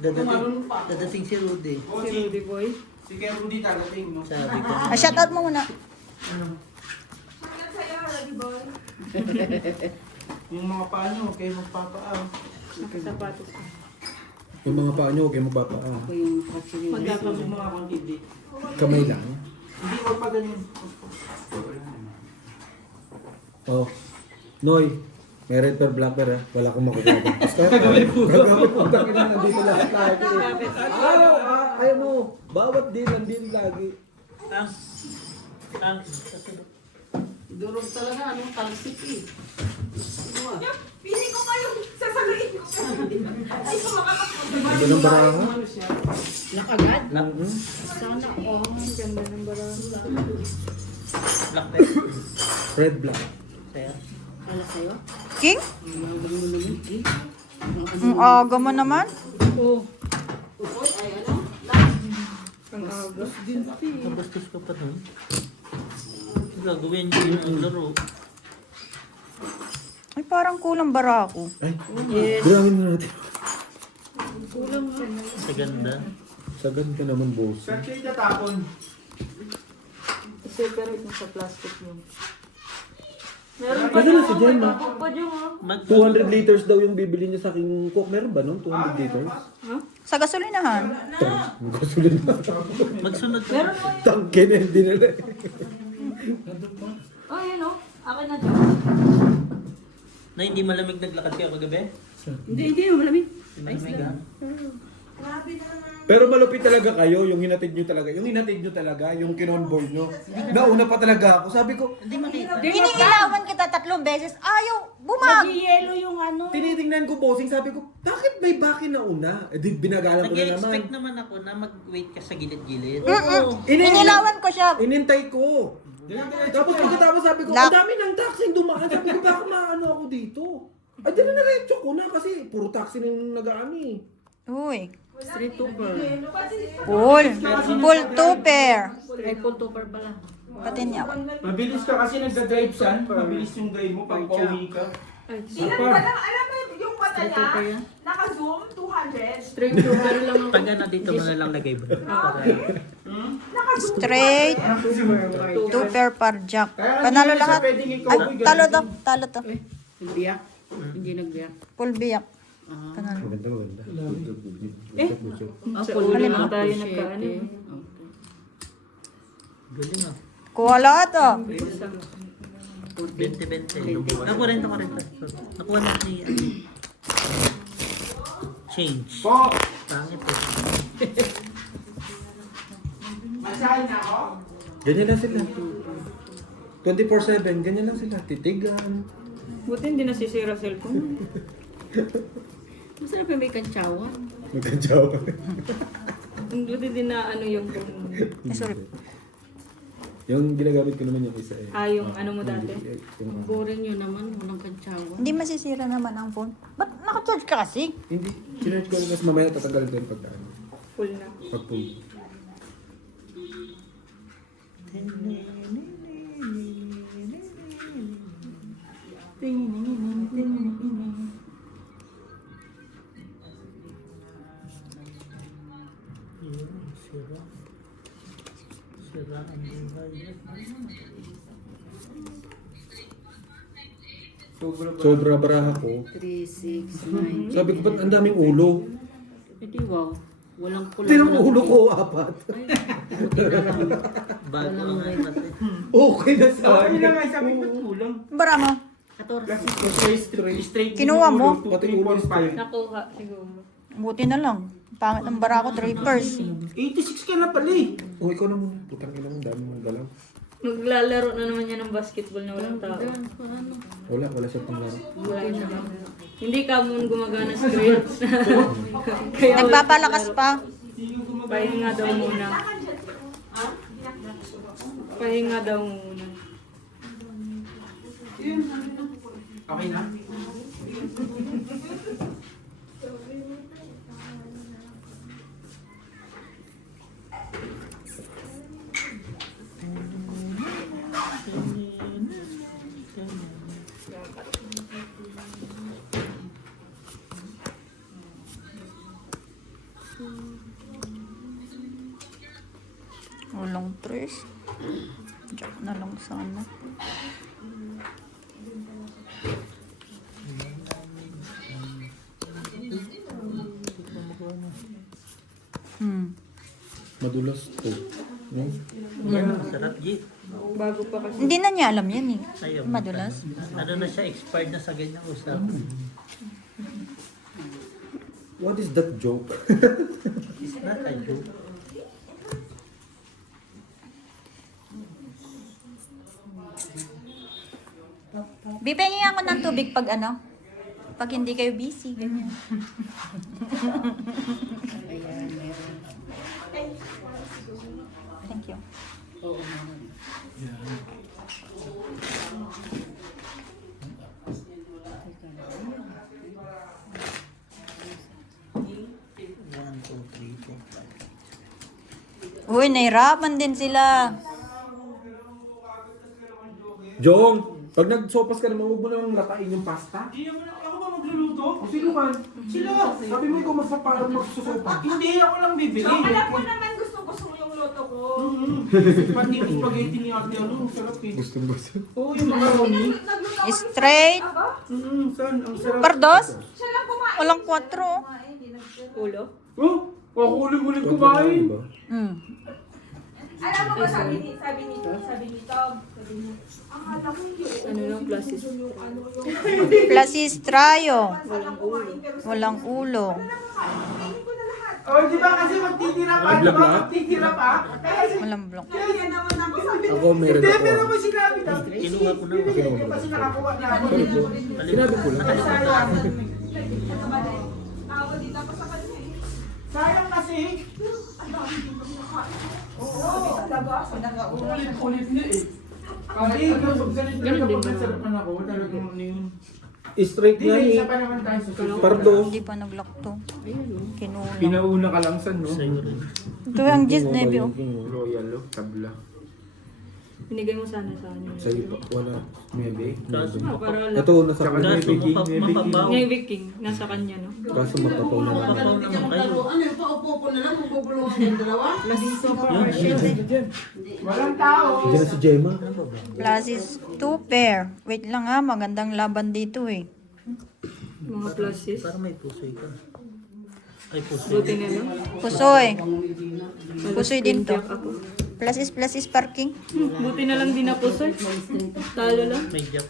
Dadating si Rudy. Si Rudy Boy. Si Kuya Rudy dadating, no? Sabi ko. Shoutout mo muna. Yung mga paano, kayo magpapaaw. Nakasapatos ko. Yung mga paa nyo, huwag kayo magpapaa. Ako yung katsili. Magdapag yung mga kuntindi. Kamay lang. Hindi, huwag pa ganyan. Oh. Noy, may red per black per ha. Wala akong makukuha. Basta gagamit po. Gagamit po. Nandito lahat lagi. Ayaw mo. Bawat din nandito lagi. Ang Durog talaga, anong talsik eh. Pili ko kayo, sasaluin ko. Ay, ko makakapag. Iba ng baranga. Nakagad? black. Sana all. Ang ganda ng barangay. Black pen. Red black. Sa'yo. Wala sa'yo? King? Ang mga mo naman. Eh. Ang aga mo naman. Oo. Ang aga. Nabastos ka pa dun. Gagawin yun ang laro. Ay, parang kulang bara ako. Ay, Yes. bilangin na natin. Kulang nga. Sa ganda. Sagad ka naman, boss. Saan kayo tatapon? Separate mo sa plastic mo. Meron Pwede na si Jen, ma. pa dyan, ha? 200 liters daw yung bibili niya sa aking coke. Meron ba nun? 200 liters? Sa gasolinahan. Ang gasolin na. Magsunod ka. Tangke na hindi nila. Oh, yun, oh. Akin na dyan. Na hindi malamig naglakad kayo kagabi? Hindi malamig. Malamig ha? Pero malupit talaga kayo, yung hinatid nyo talaga. Yung hinatid nyo talaga, yung kinonboard nyo. Nauna pa talaga ako. Sabi ko, Hindi makita. Iniilawan kita 3 beses. Ayaw, bumag. Nag-yelo yung ano. tinitingnan ko, bossing, sabi ko, bakit may baki na una? Eh di binagalan ko na naman. Nag-expect naman ako na mag-wait ka sa gilid-gilid. Inilawan ko siya. Inintay ko. Tapos pagkatapos sabi ko, ang dami ng taxi dumaan. Sabi ko, bakit maano ako dito? Ay, di na naretso ko na kasi puro taxi na yung nag-ano eh. Uy. Street Tooper. Full. Full 2 pair. Triple Tooper pala. Pati niya. Mabilis ka kasi nagda-drive siya. Mabilis yung drive mo pag pauwi ka. Ay, Ilan pa lang, alam mo yung mata Straight niya, over yan? naka-zoom, 200. Straight Tooper lang ako. Pag ano dito mo na lang lagay ba? Naka-zoom. Straight. 2 pair par jack. Panalo lahat. Ay, talo to. Talo to. Nagbiyak? Hindi nagbiyak. Full biyak. Maganda, maganda. Sa ulo lang tayo nagkaano. Galing ah. Kuha lahat ah. 20-20. Nakuha rin. Nakuha na ni change. Po! Pangit eh. Masahin na ako? Ganyan lang sila. 24/7, ganyan lang sila. Titigan. Buti hindi nasisira cellphone. Masarap yung may kantsawa. Magkadyaw. Buti din na ano yung phone. Sorry. Yung ginagamit ko naman yung isa eh. Yung ano mo dati? Yung, Boring yun naman, walang kantsawa. Hindi masisira naman ang phone. Ba't naka-charge ka kasi? hindi. Sinarge ko kasi mamaya tatagalan ko yung pagkaan. Full na. Pag-pull. Sira. Sira ang buhay. Sobra baraha ko. 3, 6, 9. Sabi ko, ba't ang daming ulo? Edi wow. Walang kulang. Tinang ulo ko, 4. Buti na lang. Bago ang kasi. Okay na sa Sabi na nga, sabi ko kulang. Bara mo. 14. Straight Kinuha mo? 2, 3, 4, 5. Nakuha siguro. Buti na lang. Pangit ng bara ko, 3 pairs. 86 ka na pala eh. Oh, ikaw na muna. Putang ina mo, dami mong galaw. Maglalaro na naman yan ng basketball na walang tao. Wala siya panglaro. Wala siya. Hindi ka muna gumagana sa grades. Kaya wala Nagpapalakas siyang pa. laro. Pahinga daw muna. Pahinga daw muna. Okay na? Walang tres. Joke na lang sana. Madulas to. No? Sarap, G. Bago pa kasi. Hindi na niya alam yan eh. Ayaw. Madulas. Ano na siya, expired na sa ganyang usap. What is that joke? It's not a joke. Bibingin ako ng tubig pag ano? Pag hindi kayo busy, ganyan. Thank you. One, two, three, four, five. Uy, nahirapan din sila. Jong, pag nagsopas ka naman, huwag mo namang latain yung pasta. Hindi naman ako ba magluluto? O sino man? Sila! Sabi mo ikaw magpaparang magsusopas. Hindi, ako lang bibili. Alam mo naman gusto mo yung loto ko. Pati yung spaghetti ni Ate Ano, ang sarap eh. Gustong gusto. Oo, yung macaroni. Nagluto ako Straight. Aba, Saan? Ang sarap. Pardos? siya lang kumain. Walang 4. Ulo. Oh, ako uling-uling kumain. Alam mo ba sabi ni Tom, sabi niya, akala ko hindi. Ano lang, plasis. Plasistrayo. Walang kumain, pero sa Walang ulo. kainin ko na lahat. Oh, di ba kasi magtitira pa? Di ba magtitira pa? Kaya si... Walang blok. Kaya naman ako sabi Ako meron Hindi, ako. pero may sinabi na. Kinuha ko na. Bibigyan kasi nakakuha na ako. Sinabi ko lang. Sayang. Tawa dito ako sa kanya eh. Sayang kasi. Ang dami din kami nakain. Oo, talaga. Ulit-ulit niya eh. Hindi, ganito Ganun din ba? Masarapan ako. Talagang ano yun. Straight Hindi, nga isa eh. pa naman tayo susunod. Pardo. Hindi pa naglock to. Kinuha. Pinauna ka lang san, no? Sa'yo rin. Ito yung gist na oh. Royal, oh. Tabla. Binigay mo sana sa kanya. Sa'yo pa. Wala. Maybe. Kaso, Para lang. Ito, nasa Saka kanya. kaso mapabaw. Ngayon, Viking, nasa kanya, no? Kaso matapaw na lang. Mapabaw naman kayo. Walang tao. Diyan na si Gemma. Plasis 2 pair. Wait lang ha, magandang laban dito eh. Mga plasis. Para may pusoy ka. Ay, pusoy. Buti na lang. Pusoy. Pusoy din to. Jack ako. Plasis parking. Buti na lang din na pusoy. Talo lang. May jack.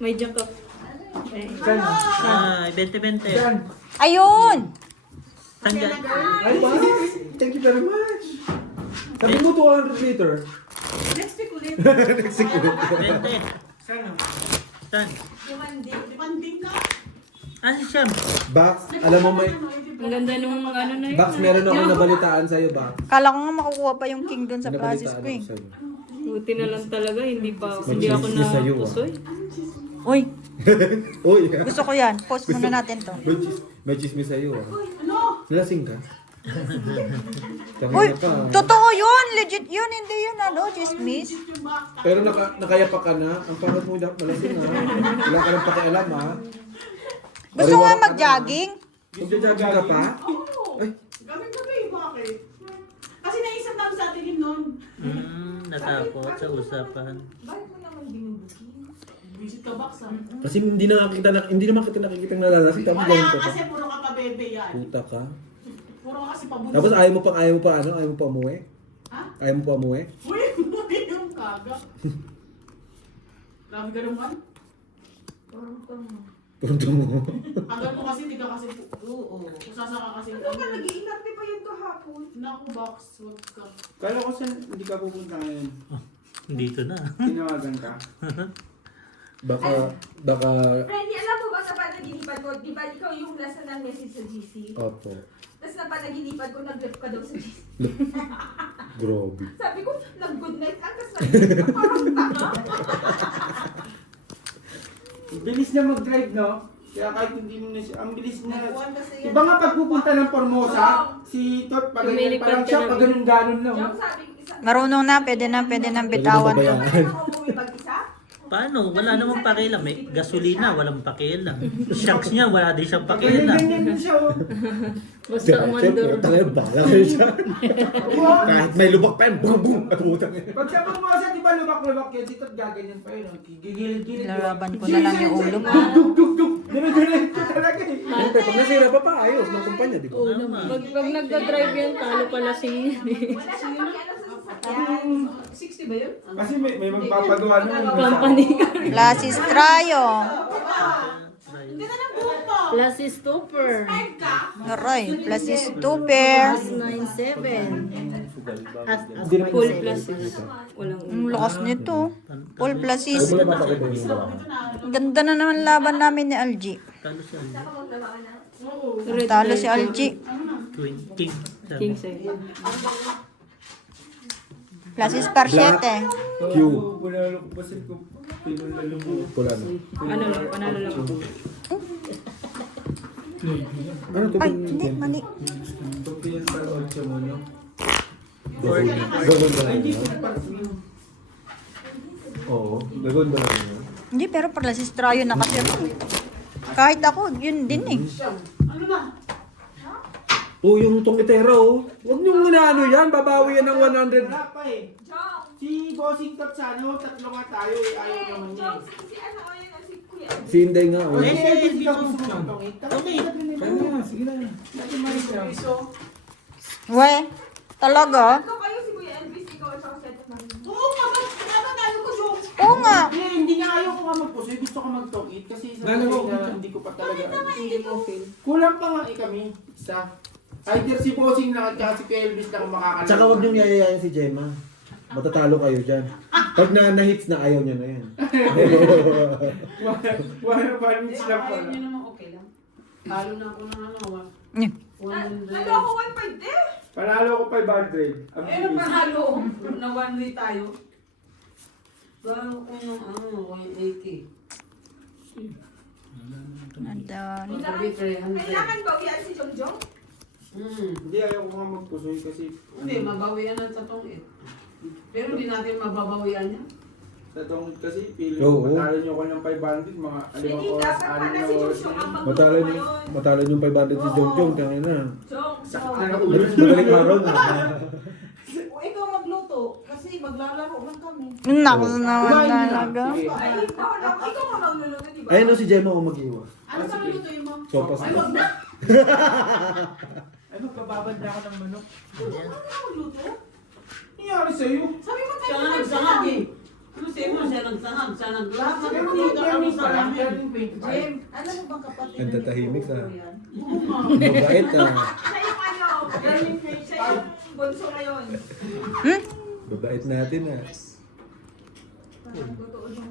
May jack ako. San? Ah, 20-20. San? Ayun! Saan dyan? Ay, wow. Thank you very much. Sabi mo 200 liter. Next week ulit. 20. San? Saan? Demanding ka. Ah, si Siyam. Bax, alam mo may... Ang ganda nung ano na yun. Bax, meron ako nabalitaan sa'yo, Bax. Kala ko nga makukuha pa yung king dun sa plasis Nabalitaan ko eh. ako sa'yo. Buti na lang talaga. Hindi ako Mag-chismis sa'yo, na ah. pusoy. Uy, Uy, gusto ko yan. Post muna natin to. may chismis sa'yo, ah. Ano? Nalasing ka? Uy, Kanina pa. totoo yun! Legit yun! Hindi yun ano, chismis. Pero nakayapak ka na. Ang pangit mo dapat nalasing, ha? Wala ka lang pakialam, ha? Gusto nga mag-jogging? Magja-jogging ka pa? Ay, Gabi-gabi, bakit? Kasi naisip namin sa atin yun noon. Natakot sa usapan. Bakit mo naman binubukin? Visit ka box ah. kasi hindi naman kita nakikita nalalasing. Tapos Wala ganun ka pa. kasi puro ka pa bebe yan. Puta ka. Puro ka kasi pabunso. Tapos ayaw mo pa umuwi? Ha? Ayaw mo pa umuwi? Uy, uy yung kaga. Grabe ka naman. Parang tama. Punto mo. Hanggang ko kasi hindi ka kasi oo. Usasa ka kasi. Ano ka nag-iinarte pa yun kahapon? Naku box, wag ka. Kala ko saan hindi ka pupunta ngayon. Dito na. Tinawagan ka. Baka, Friendly, alam mo ba sa panaginipan ko, di ba ikaw yung nasa ng message sa GC? opo. Tapos na panaginipan ko, nag-left ka daw sa GC. Grobe. Sabi ko, nag-good night ka, tapos nag-left ka, parang tanga. Bilis na mag-drive, no? Kaya kahit hindi mo na siya, ang bilis na. Iba nga pag pupunta ng Formosa, si Tot, pag ganyan pa lang siya, pag ganun-ganon lang. Yung sabi ko, isa, Marunong na, pwede na bitawan to. Pwede na ako umuwi mag-isa? Paano? Wala namang pakialam eh. Gasolina, walang pakialam. Shocks niya, wala din siyang pakialam. Ganyan din siya, oh. Basta umandor. Talaga, bahala kayo dyan. Kahit may lubak pa yan, boom, boom. Putang ina. Pag sa pagmasa, di ba lubak-lubak yan? Dito gaganyan pa yun. Gigilid-gilid. Lalaban ko na lang yung ulo mo. Dug-dug-dug. Ganun-ganun ito talaga eh. Siyempre, pag nasira pa ayos ng kumpanya, di ba? Oo naman. Pag nagka-drive yan, talo pala singin eh. 60 ba yun? Kasi may magpapagawa naman. Company ka. Clasis Trayo. Hindi na ng buhok mo. Plus is stopper. Aray, plus is 2 pair. Plus 9-7. Full plus is. Walang Ang lakas nito. Full plus is. Wala ba tayo ba yung dalawa? Ganda na naman laban namin ni Algie. Talo siya. Talo si Algie. King. king size. Plus is par 7. Q. Wala ko kasi kung pinulalo mo. Wala na. Ano lang, panalo lang ako. Ano to? Ay, hindi, mali. Tupiyan sa olcha mo, no? Gagawin ba Ay, lang hindi yun? ko napansin. Oo. Gagawin ba lang yun? Hindi, pero plus is Trayo na kasi ako. Kahit ako, yun din eh. Ano na? Oo, yung tongitera oh. Huwag niyong ano yan, babawi yan ng 100. Wala pa eh. Si Bossing Tot sa ano, tatlo nga tayo eh. Ayaw naman niya eh. Si Inday nga oh. Hindi ka gusto mo ng tongit. Kaya na, sige na. Dati marisang. We, talaga? Oo, kapag ko siya. Oo nga. Hindi nga ayaw ko nga magpusoy. Gusto ko magtongit kasi isa na hindi ko pa talaga. Kulang pa nga eh kami. Isa. Either si Bossing lang at saka si Kelvis lang makakalaman. Tsaka huwag niyong yayayain si Gemma. Matatalo kayo dyan. Pag na-hits na ayaw niya na yan. One minutes lang Ayaw pala. niyo naman okay lang. Talo na ako ng ano. Hmm. 100. Panalo ko 500. Ang Eh, bilis. panalo. Na 1 day tayo. Gano'n ko ng ano, 180. Nandun. Sabi 300. bawian si Jongjong? Hindi, ayaw ko nga magpusoy kasi Hindi, mabawian ng tatong eh. Pero hindi natin mababawian yan. sa tongit kasi feeling Oo. ko matalo nyo ko ng 500 mga alimang Hindi, oras, dapat anim pala na si oras Jongjong ang na. magluto Matalo ngayon. yung 500 si Jongjong. Tangin na. Jong, Ano ulo? Magaling araw na. O ikaw magluto, kasi maglalaro lang kami. Naku naman Kumain na. talaga. Sige. ay, ikaw ka magluluto, di ba? Ayun no, si Gemma kung mag-iwas. Ano sa lutuin mo? Sopas Ay, wag na. Ay, magpababad na ako ng manok. Ano magluto? Nangyari sa'yo? Sabi mo tayo nagsangag eh. Ano sa'yo mo? Siya nagsangag, siya naglahat. Sabi mo, Nagluto kami sa pala, namin. galing 25. Jem, alam mo bang kapatid Ganda tahimik, ah. yan? Oo nga. Mabait ah. Siya yung ano, siya yung bunso ngayon. Hmm? Babait natin ah.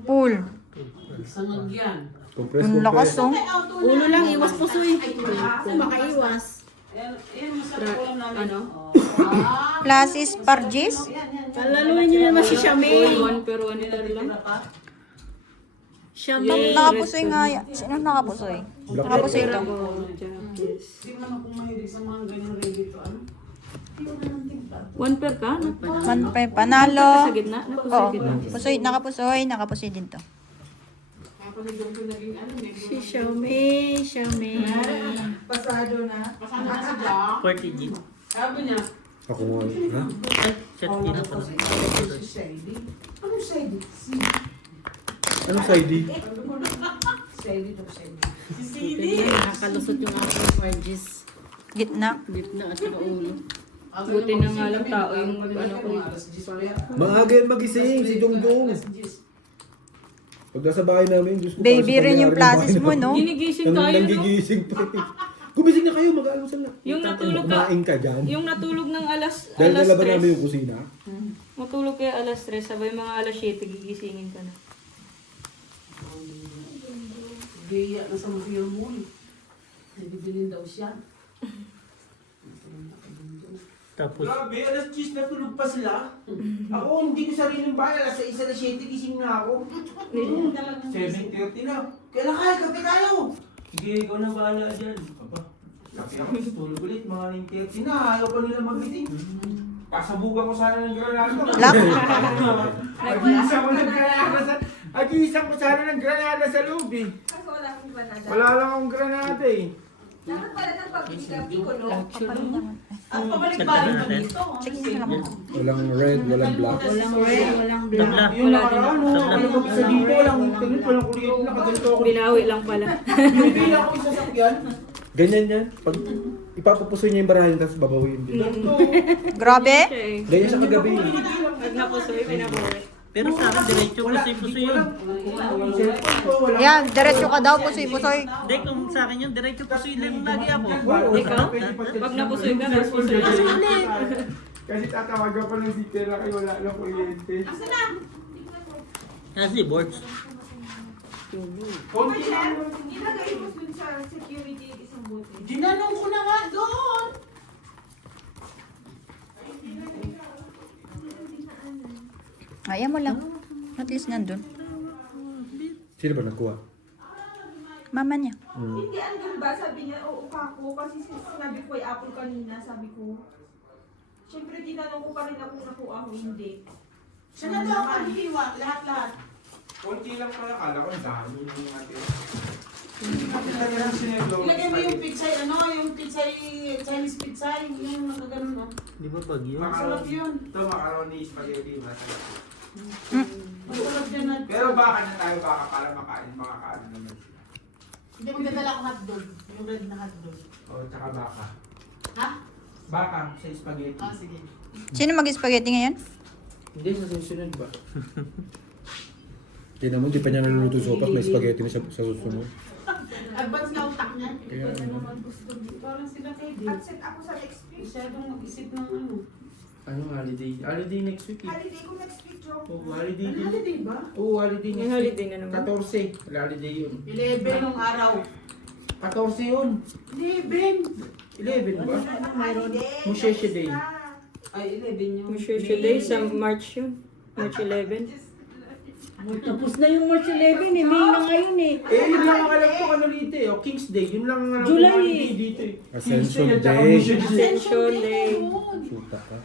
Pool. Sangag yan. Compress, Ang lakas compress. oh. Ulo lang, iwas pusoy. Kung makaiwas. Yan masarap ko lang namin. Ano? Ah, Plus is Pargis. yan. Palaluin niyo naman si Shamay. Pero ano lang. Shamay. Nakapusoy nga yan. Sino nakapusoy? Nakapusoy ito. Hindi mo na kung mahilig sa mga ganyan ready to ano. One per ka? 1 panalo. Sa gitna? Oo. Pusoy, nakapusoy din to. Kapanigong ko naging ano, may Si Shamay. Shamay. pasado na. Pasado na si Jack. 40 G. Sabi niya, Ako nga. Ha? Ay, shit, yun na pala. si Shady. Ano Shady? Anong side D? Shady to Shady. Tingnan, nakakalusot yung aking Pargis. Gitna. Gitna at saka ulo. Buti na nga lang tao yung ano ko. Maaga yan magising si Jongjong. Pag nasa bahay namin, Diyos ko. Baby rin yung plasis mo, no? Ginigising tayo, no? Nangigising pa eh. Gumising na kayo, mag-aamusal na. Yung natulog ka. Kumain ka dyan. Yung natulog ng alas Dahil nalaban namin 3. yung kusina. Matulog kayo alas 3, sabay mga alas 7, gigisingin ka na. Gaya na sa mga mo eh. Nabibilin daw siya. Tapos, Grabe, alas 10 na tulog pa sila. Ako, hindi ko sariling bahay. Alas 6 na 7, gising na ako. 7:30 na. Kailan kaya? Kape tayo. Sige, ikaw na bahala dyan. Aba, kape ako. Tulog ulit. Mga 9:30 na. Ayaw pa nila mag-meeting. Pasabugan ko sana ng granada. Lak. Pag-isa ko ng granada sa... Ag-iisang ko sana ng granada sa loob eh. Kaso wala akong granada. Wala lang akong granada eh. Dapat pala ng pag-gabi ko, no? At pabalik Sagdan ba na rin natin. dito? Sige na lang. Walang red, walang black. Walang red, walang black. Tabla. Yung nakaraan, no? Ano ba sa dito? Walang internet, walang kuryente. Nakaganto ako. Binawi lang pala. Bibila ako yung sasakyan. Ganyan yan. Pag ipapupusoy niya yung barahan, tapos babawin din. Ganto. Grabe. Siya eh. Ganyan siya kagabi. Pag napusoy, pinabawi. Pero sa akin, diretso pusoy-pusoy yun. Cellphone ko, wala. Yan, diretso ka daw, pusoy-pusoy. Hindi, kung sa akin yun, diretso pusoy lang lagi ako. Ikaw? Pag napusoy ka, mas pusoy ka. Kasi tatawagan pa ng si Tera kayo wala lang kuryente. Kasi boards. Konti lang. Ilagay mo dun sa security isang bote. Ginanong ko na nga doon. Ayan mo lang. At least nandun. Sino ba nakuha? Mama niya. Hindi andun ba? Sabi niya, oo kako. Kasi sinabi ko ay apple kanina, sabi ko. Siyempre, tinanong ko pa rin ako nakuha ko, hindi. Siya na daw ang hiwa, lahat-lahat. Konti lang pala, kala ko ang dami yung natin. Ilagay Ilagay mo yung pizza, ano, yung pizza, Chinese pizza, yung nakaganon, no? Di ba bagyo? Masarap yun. Ito, macaroni, spaghetti, masarap. Masarap yan na. Pero baka na tayo, baka para makakaano naman sila. Hindi magdadala ako hotdog, yung red na hotdog. O, tsaka baka. Ha? Baka sa spaghetti. Ah, sige. Sino mag-spaghetti ngayon? Hindi, sa susunod ba? Kaya naman, di pa niya naluluto sopas, may spaghetti na sa susunod. Advance na utak niya. Kaya ano. Parang sila kayo din. Absent ako sa next week. Masyadong mag-isip ng ano. Anong holiday? Holiday next week eh. Holiday ko next week, Joe. Oh, holiday Ano din. holiday ba? Oo, holiday May next week. holiday na naman. 14. Holiday yun. 11 nung araw. 14 yun. 11. 11 ba? Holiday. Musheshe Day. Ay, 11 yun. Mushoshi Day sa March yun. March 11. Tapos na yung March 11 eh. May na ngayon eh. Yun lang ang alam ko ano dito eh. O, King's Day. Yun lang ang alam ko July holiday eh. dito eh. Ascension King's at saka Day. Musheshe Day. Ascension Day. Shoota ka.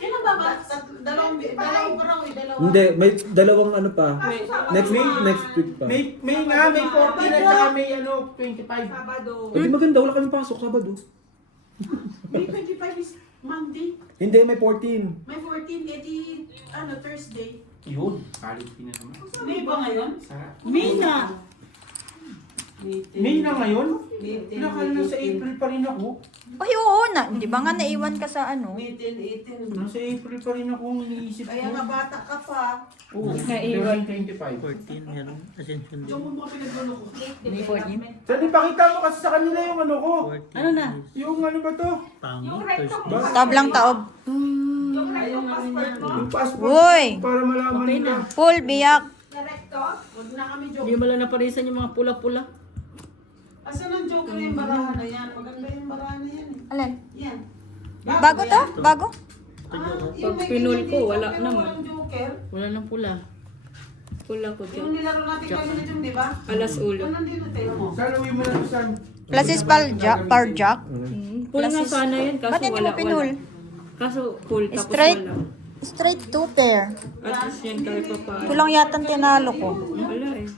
Kailan ba ba? Dalawang pa raw eh, dalawa. Hindi, may dalawang ano pa. Next week pa. May nga, may 14 at saka may ano, 25. Sabado. Hindi maganda, wala kami pasok, Sabado. May 25 is Monday. Hindi, may 14. May 14, edi, ano, Thursday. Yun. Holiday na naman. May ba ngayon? Sarap. May na. May na ngayon? Nakala na sa April pa rin ako. Ay, oo na. Di ba nga naiwan ka sa ano? May 10, 18. Nasa April pa rin ako iniisip ko. Kaya nga bata ka pa. Oo, Naiwan. 25. 14, meron. Ascension Day. Diyan mo mga pinagulo ko. May 14? Saan ipakita mo kasi sa kanila yung ano ko? 14 Ano na? is Yung ano ba to? Pangit. Yung recto Thursday. mo. Taob lang taob. Yung recto passport mo. Yung passport Uy! para malaman Okay nila. na. Full biyak. Na recto. Huwag na kami joke. Hindi mo lang naparisan yung mga pula-pula. Asan ang joke na yung barahan na yan? Maganda yung barahan na yan eh. Alin? Yan. Bago to? Bago? Yung may pinul ganyan ko, dito, wala pero naman. walang joker. Wala nang pula. Pula ko Yung dyan. nilaro natin kanina yung, di ba? Alas ulo. Kung nandito tayo mo. Saan uwi mo na to, San? Plasis Parjak. Pula nga sana yan, kaso Ba't hindi wala. mo pinul? Kaso full, tapos Straight. wala. Straight 2 pair. At least yan kahit pa paano. Kulang yata ang tinalo ko. Wala eh.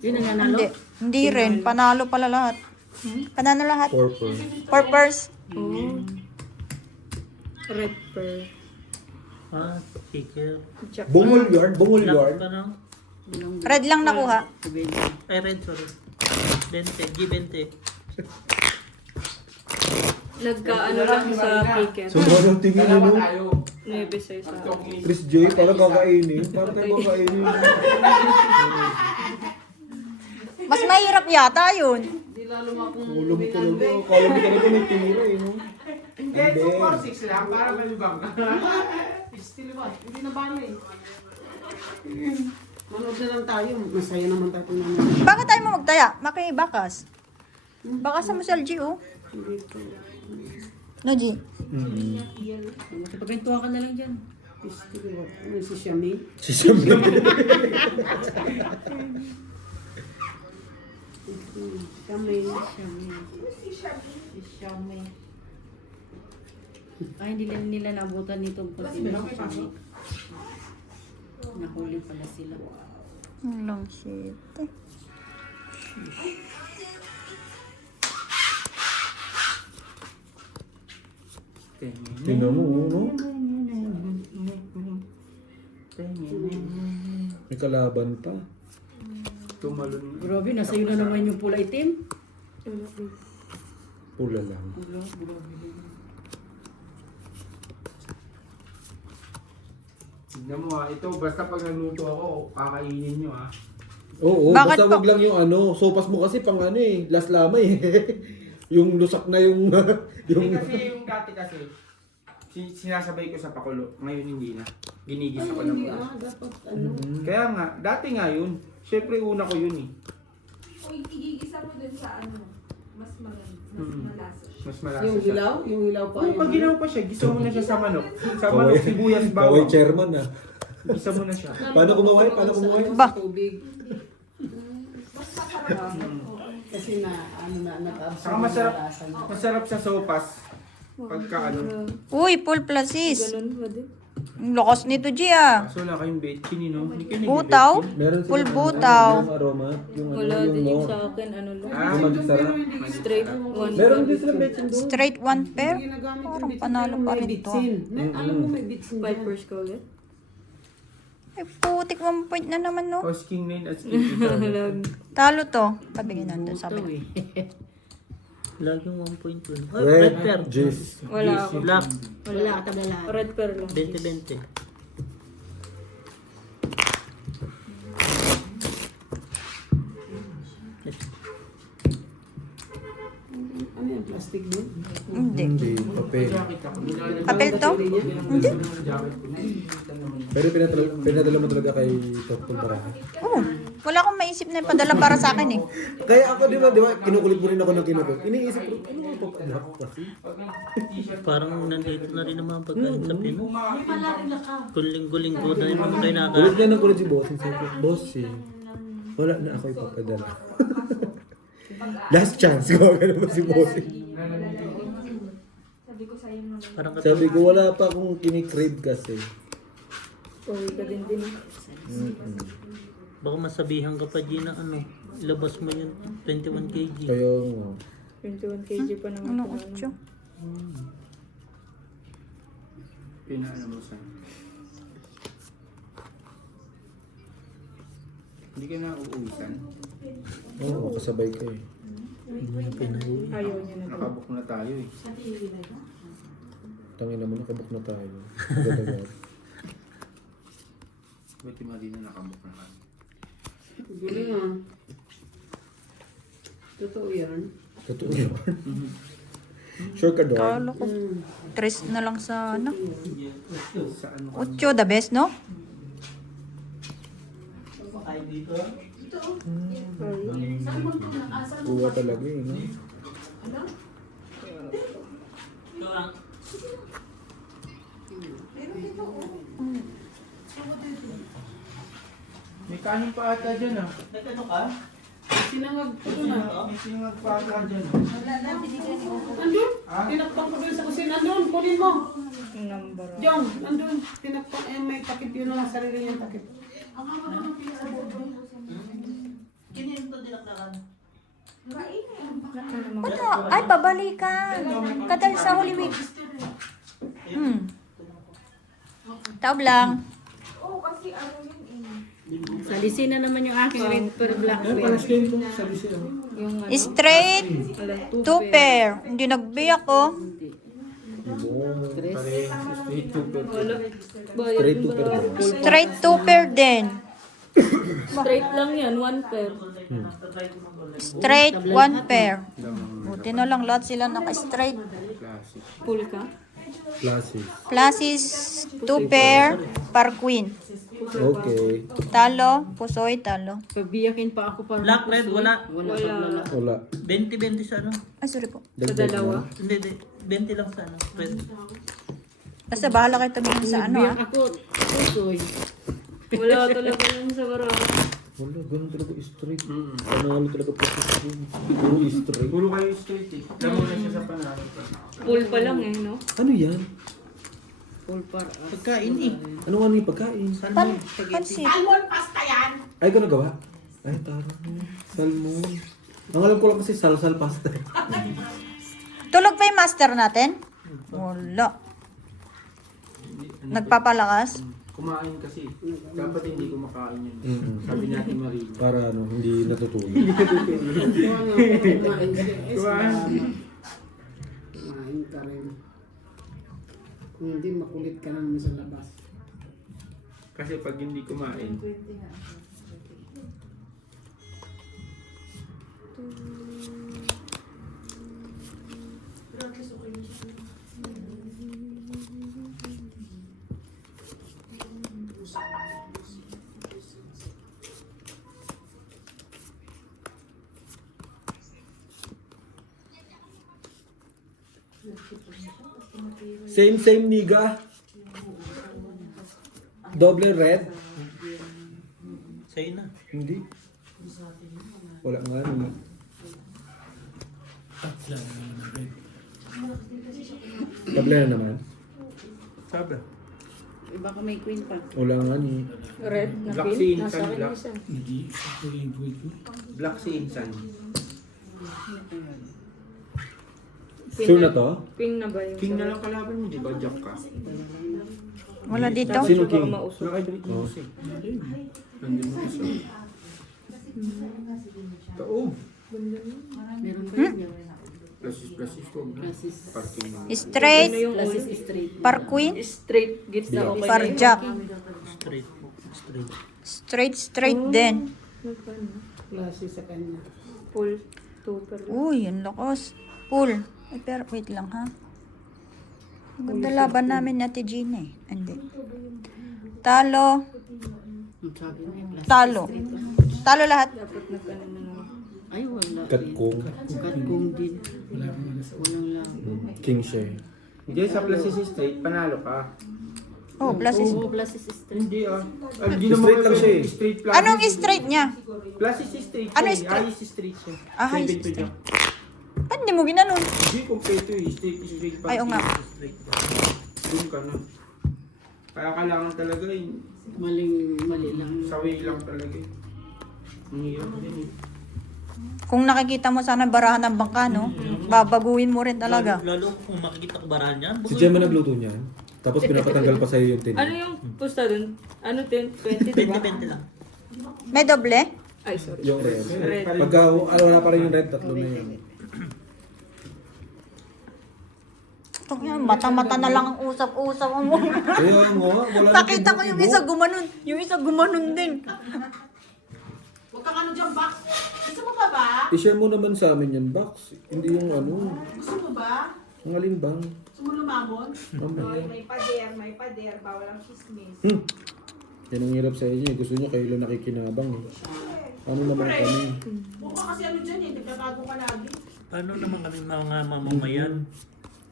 Yun ang nanalo? Hindi. Hindi rin. Panalo pala lahat. Panalo lahat. Purple. 4 pairs. Oo. Red pearl. Ah, sticker. Check. Bungol yarn, bungol Black yarn. pa no? Red lang nakuha. Ay, red, sorry. 20, G20. Nagka-ano lang sa picker. Sobrang tingin Dalawa ano. tayo. 9 sa isa. Chris J, para kakainin. Para tayo kakainin. Mas mahirap yata yun. Di lalo akong Ulam ko lang. Akala mo talaga may tira eh. No? Hindi, 2 or 6 lang para malibang. Still what? Hindi na bala eh. Manood na lang tayo. Masaya naman tayo kung nanonood. Bakit tayo mo magtaya? Makibakas. Bakas sa Musal G, oh. No, G. Pagkwentuhan ka na lang dyan. Still what? Ano si Shami? Si Sam lang. Shami. Si Shami. Ay, hindi lang nila nabutan nitong Kasi posible. meron kayo pasok. Nahuli pala sila. Walang shit. Tingnan mo, no? May kalaban pa. Tumalon. Grabe, nasa iyo na naman yung pula itim. Pula lang. Tignan mo ha, ito basta pag nagluto ako, kakainin nyo ha. Oo, Bakit basta po? wag lang yung ano, sopas mo kasi pang ano eh, last lamay eh. Yung lusak na yung Hindi kasi yung dati kasi, sinasabay ko sa pakulo, ngayon hindi na. Ginigisa ko lang muna. Dapat ano. Kaya nga, dati nga yun. Siyempre una ko yun eh. O igigisa mo dun sa ano, mas maganda, mas malasa siya. Mas malasa Yung siya. hilaw? Yung hilaw pa. Oo, pag ginaw pa siya, gisa mo na siya sa manok. Sa Kaway- manok, sibuyas, Kaway bawang. chairman ah. Gisa mo na siya. Paano kumaway? Paano kumaway? Ba? Tubig. Kasi na, ano na, nag-absorb. Saka masarap sa sopas. Pagka ano. Uy, full plasis. Ganun ba din? Ang lakas nito, G ah. Kaso wala kayong betchin, no? Hindi kayo Butaw? nag-betchin. Meron Full silang butaw. Yung aroma, yung Wala ano, din yung yung more. sa akin, ano lang. Ah, Yung magsara. Straight one. Meron din silang betchin doon. Straight one pair. Ginagamit yung Parang bitsin, panalo pero pa may rin to. bitsin. Alam mo may bitsin dyan. Vipers ko ulit? Ay, putik 1 point na naman, no? Os King 9 as King Ito. Talo to. Sabi nga nandun, sabi na. Laging 1.1. Oh, Red, red pair. Jace. Wala ako. Black. Wala ka tabala. Red pearl lang. 20-20. Ano yan? Plastic din? Hindi. Hindi, papel. Papel to? Hindi. Pero pinadala mo talaga kay Dr. Baraka. Oo. Wala akong maisip na ipadala para sa akin eh. Kaya ako, di ba, kinukulit mo rin ako ng kinukulit. Iniisip ko, ano nga papadala ko kasi? Parang nandito na rin naman pagkain sa Pino. Kung linggo-linggo na rin naman kayo Kulit niya ng kulit si Bossing. Sabi ko, Bossing, wala na ako ipapadala. Last chance ko, gano'n ba si Bossing? Sabi ko sa'yo mo lang. Parang Sabi ko, wala pa akong kinikrave kasi. Uy, ka din din. baka masabihan ka pa, Gina, ano, ilabas mo yung 21 kg. Kaya nga. 21 kg pa naman. Ano, 8? Pinaano mo sa'yo. Hindi ka na uuwisan. Oo, kasabay ko eh. Pinahuwi. Ayaw niya na. Nakabook na tayo eh. Tangin naman, nakabok na tayo. Agad-agad. Ba't yung Marina nakabook na tayo? Galing ah. Totoo yan. Totoo yun. Sure ka doon? Talo ko. 3 na lang sa ano. Sa ano? 8, the best, no? Kuha talaga eh, no? May kanin pa ata dyan ah. Nagkano ka? Sinangag ko na. May singag pa ata dyan ah. Andun? Tinakpan ko dun sa kusina. Andun, kunin mo. Number. Jong, andun. Tinakpan, may takip yun ang sarili niyang takip. Kinito dinakdakan. Ano? Ay, babalikan. Kadal sa Holy Week. Taob lang. Oo, kasi ano yun eh. Salisi na naman yung aking red per black Ano pala skin ko? Sabi siya. Yung ano, Straight 2 pair. Hindi nagbiyak ko. Straight to bed. Straight to per. Straight 2 pair din. straight lang yan, one pair. Straight 1 pair. Buti na lang lahat sila naka-straight. Classic. Full ka? Classic. Plasis 2 pair par queen. Okay. Talo, pusoy, talo. Pabiyakin pa ako para Black, red, wala. Wala. Wala. 20-20 sa ano? Ay, sorry po. Sa dalawa. Hindi, 20 lang sa ano. Red. Basta bahala kayo tumingin sa ano Biyak ah. ako. Pusoy. Wala talaga lang sa barang. Wala, ganun talaga straight. Panalo talaga po sa skin. Puro straight. Puro kayo straight eh. Alam mo na siya sa panalo. Full pa lang eh, no? Ano yan? Full par. Pagkain eh. Ano nga yung pagkain? Salmon, spaghetti. Pansit. Salmon pasta yan! Ay, ikaw nagawa? Ay, tara. Salmon. Ang alam ko lang kasi salsal pasta. Tulog pa yung master natin? Wala. Nagpapalakas? Kumain kasi. Dapat hindi kumakain yun. Mm-mm. Sabi natin Marina. Para ano, hindi natutulog. Kumain ka rin. Kung hindi, makulit ka na naman sa labas. Kasi pag hindi kumain, Same niga. Double red? Sa'yo na. Hindi. Wala nga naman. Double na naman. sabi. Iba ka may queen pa. Wala nga ni. Red na Black pin. sea, Nasa sun akin black. isa. Black sea insan. Sure na to? Pink na ba yung King na lang kalaban mo, di ba? Jack ka. Wala dito. Sino king? Nakaibinig mo kasi. Nandun mo isa. Taob. Meron ba yun? Plasis ko. Parking mo. Straight. yung Plus is straight. Par queen. straight gitna okay. Par jack. Straight. Straight. Straight din. Plus is sa kanya. Full. Two per. Uy, ang lakas. Pull. Ay, pero wait lang ha. Ang ganda laban namin ni Ate Gina eh. Hindi. Talo. Ang sabi mo yung plus. Talo. Talo lahat. Dapat nagkano na lang. Ay, wala. Katkong. Katkong din. Walang lang. King siya eh. Hindi, sa plasis straight, panalo ka. Oh, plus is... Oo, plus is straight. Hindi ah. Hindi naman Straight lang siya eh. Straight plus. Anong straight niya? Plasis straight. Ano siya eh. straight? Ayos straight siya. Ah, ayos Seven to straight. jack. Ba't hindi mo ginanon? Hindi, kompleto eh. Straight is straight. Ay, oo nga. Doon ka na. Kaya kailangan talaga eh. Mali lang. Sawi lang talaga eh. Ang hirap din eh. Kung nakikita mo sana barahan ng bangka, no? Babaguhin mo rin talaga. Lalo kung makikita ko barahan yan. Si Gemma nagluto niyan. Tapos pinapatanggal pa sa'yo yung tin. Ano yung pusta dun? Ano 10? 20 diba? 20-20 lang. May doble? Ay, sorry. Yung red. Pagka wala pa rin yung red, tatlo na yun. Ito yan, mata-mata na lang ang usap-usap mo. Kaya nga, wala na Nakita ko yung isa gumanon. Yung isa gumanon din. Huwag kang ano dyan, Box. Gusto mo pa ba? I-share mo naman sa amin yan, Box. Hindi yung ano. Gusto mo ba? Ang alin bang? Gusto mo lumamon? Mamaya. May pader, bawal ang chismis. Yan ang hirap sa inyo. Gusto nyo kayo lang nakikinabang. Ano naman kami? Huwag ka kasi ano dyan eh. Nagtatago ka lagi. Paano naman kami mga mamamayan?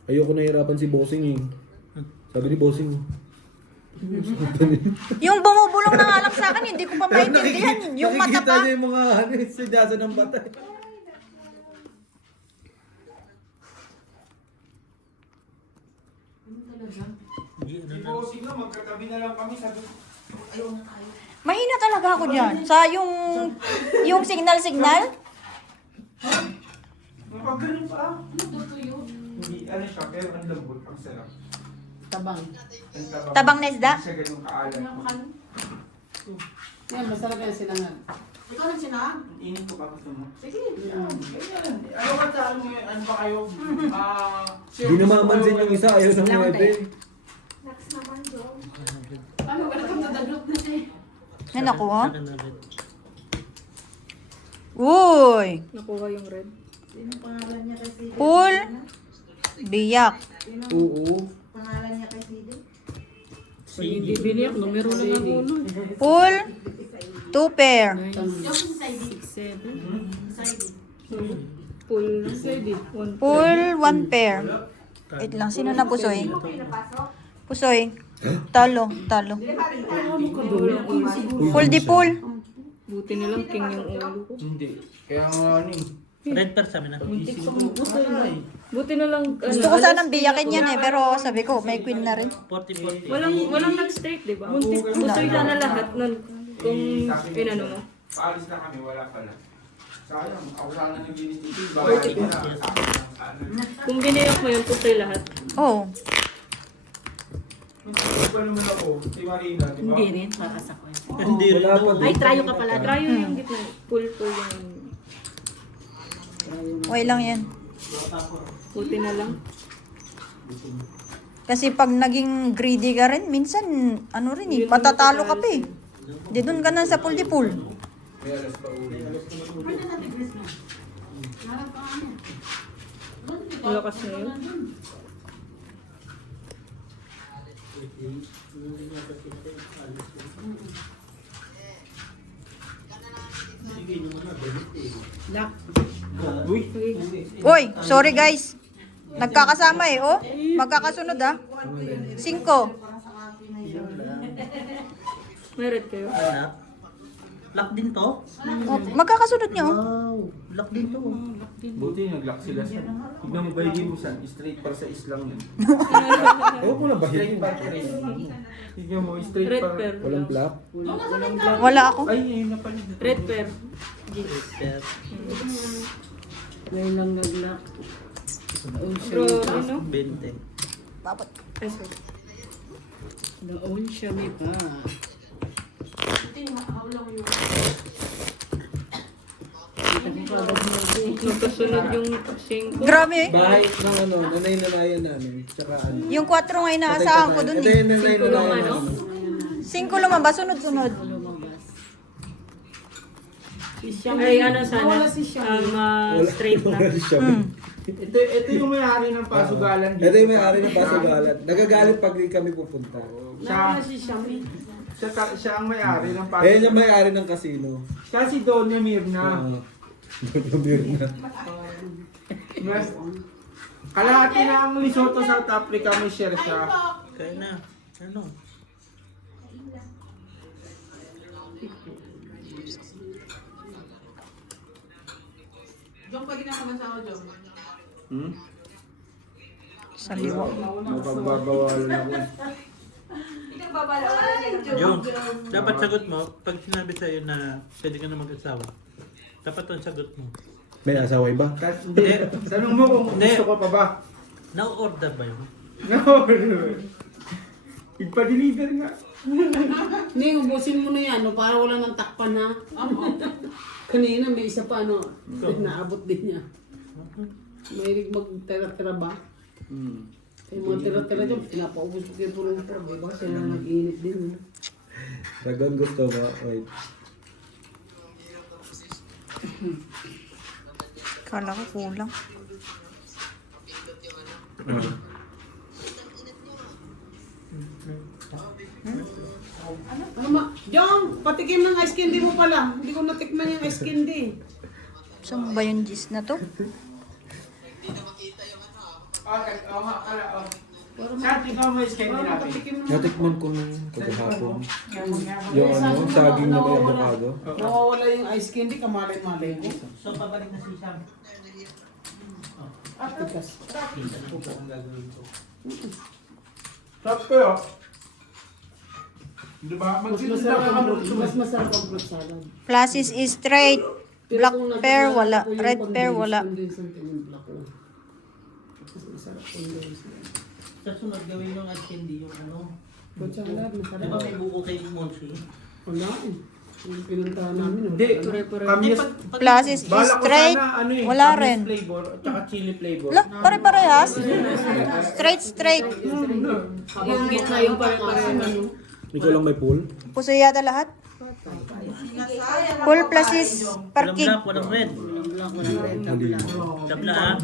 Ayoko nahirapan si Bossing eh. Sabi ni Bossing. Yung bumubulong na nga lang sa akin, hindi ko pa maintindihan. Yung mata pa. Nakikita niya yung mga sidyasa ng bata. Hindi, ano na. Bossing na, magkatabi na lang kami. Sabi ko, Mahina talaga ako dyan. Sa yung signal-signal. mapagaling pa. Hindi, ano siya, pero ang lambot, ang sarap. Tabang. Ang Tabang na isda? Hindi siya ganun kaalat. Yan, masarap yan sinangag. Ikaw rin sinang? Init ko pa gusto mo. Sige. Ayun. Ano ba sa ano ngayon? Ano ba kayo? Di namamansin yung isa. Ayaw ng Salamat, 9. Next naman, Joe. Ano, welcome to the group na siya. Yan nakuha. Saka na red. Uy! Nakuha yung red. Sino pangalan niya kay Sidi? Pull. Biyak. Oo. Pangalan niya kay Sidi? Pag hindi biniyak, numero na lang muna. Pull. 2 pair. Yung sa side. 7. Side. Full na. One. Pull 1 pair. Wait lang, sino na pusoy? Pinapasok? Pusoy. Talo. Pull di pull. Buti na lang king yung ulo ko. Hindi. Kaya nga ano eh. Red pear sa amin na. Buti na lang. Gusto ko sanang biyakin yan eh, pero sabi ko, may queen na rin. 40-40. Walang nag-straight, di ba? Gusto sana lahat nun. Kung inano mo. Paalis na kami, wala pala. Sayang, ako sana naglinis dito. Bakit na Kung biniyak mo yun, putoy lahat. Oo. Hindi pa naman ako, si Marina, di ba? Hindi rin, para sa ko. Hindi rin Wala daw. pa Ay, din. trayo ka pala. Trayo yung gitna. Full yung... Okay lang yan. Puti na lang. Kasi pag naging greedy ka rin, minsan, ano rin eh, matatalo ka pa eh. Di doon ka na sa pool di pool. May alas pa uwi. Malakas na yun. Uy, sorry guys. Nagkakasama eh, oh. Magkakasunod ah. 5. May red kayo. Anak. Lock din to? Oh, magkakasunod niyo. Wow. Lock din to. Buti nag-lock sila sa... Tignan mo ba yung musan? Straight para sa islang yun. Huwag mo na Straight bahirin. para sa islang. Tignan mo, straight Red para... pear. Walang black. Wala ako. Ay, ayun na pala. Red pear. Red pear. Ngayon lang nag-lock. Bro, ano? 20. Dapat. Ay, sorry. Naon siya may pa. Magkasunod yung 5. Grabe eh. Bahay ng ano, nanay-nanayan namin. Tsaka ano. Yung 4 nga inaasahan ko dun Ito eh. yung nanay-nanayan ano? namin. 5 lumabas, sunod-sunod. Ay, ano sana? Straight na. Wala siya. Ito yung may-ari ng pasugalan dito. Ito yung may-ari ng pasagalan. Nagagalit pag di kami pupunta. Siya ang may-ari ng pasugalan. Ayan yung may-ari ng casino. Siya si Doña Mirna. Nagpabir na. Mas, kalahati na ang Lesotho, South Africa, may share siya. Kaya na. Ano? Jong, pag ginakaman sa ako, Jong. Hmm? Sa liwa. Mapagbabawalan ako. Ikaw babalawan. Yung, dapat sagot mo, pag sinabi sa'yo na pwede ka na mag-asawa, dapat ang sagot mo. May asaway ba? Hindi, tanong mo kung Hindi. gusto ko pa ba. Na-order ba yun? No, ipa-deliver nga. Hindi, ubusin mo na yan, no, para wala nang takpan ha. Kanina may isa pa, no, naabot din niya. Mahilig magtira-tira ba? Yung mga tira-tira dyan, pinapaubos ko kayo pulong-pulong, diba? Sila nag-iinit din. No? Dragon gusto ba? Wait. Kala ko kulang. Ano ma? Jong, patikim ng ice candy mo pala. Hindi ko natikman yung ice candy. Saan ba yung gis na to? Okay, Saan, ikaw mo is candy Para natin? makatikim ng... Natikman ko nung kagahapon. Yung ano, saging na may avocado. Nawawala yung ice candy, kamalay-malay ko. So, pabalik na si Sam. Tikas. Sarap kayo. Di ba? Mas masarap ang fruit salad. Flashes is straight. Black Pero kung pear, naglalagay wala. ko yung Red pear, wala. condensed yung black ko. Mas masarap condensed. Sa sunod, gawin yung ice candy yung ano. Fruit salad, Di masarap. ba may buko kay Monsi? Wala eh. Yung pinuntahan namin. Hindi, kami Flashes is bala ko straight. sana ano eh, Wala tamis rin. flavor at saka chili flavor. La, pare-parehas. Straight. Yung gitna yung parang Ikaw lang may pool? Puso yata lahat. Full flashes Walang parking. black, walang red. Tabla ah.